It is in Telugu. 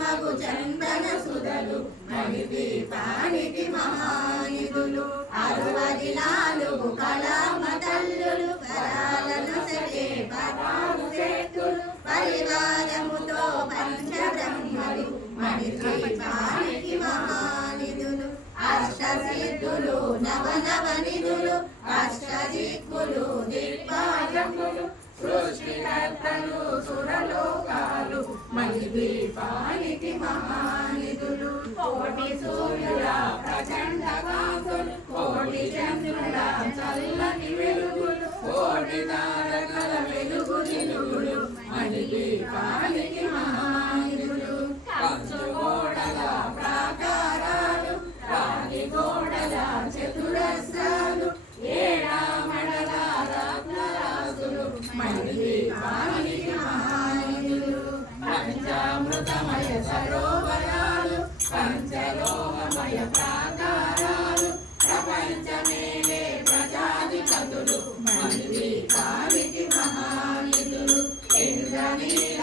మగు చందన సుధలు మణిదీపానికి మహానిధులు 64 కళామ తల్లులు కరాలను సటే పరాలు శక్తులు పరివారముతో పంచబ్రహ్మలు మణిదీపానికి మహానిధులు అష్టసిద్ధులు నవనవనిధులు అష్టదిక్కులు దిక్పాలకులు సృష్టికర్తలు సురలోకాలు మణిదీపానికి మహానిధులు కోటి సూర్యుల ప్రచండ కాంతులు కోటి చంద్రుల చల్లని వెలుగులు కోటి తారకల వెలుగు నిలుగులు మణిదీపానికి మహానిధులు కంచు గోడల ప్రాకారాలు రాగి గోడల చతురస్రాలు ఏడామడల రత్నరాసులు మణిదీపానికి మహానిధులు పంచామృతమయ సరోవరాలు పంచలోహమయ ప్రాకారాలు ప్రపంచమేలే ప్రజాధిపతులు మణిదీపానికి మహానిధులు ఇంద్రనీల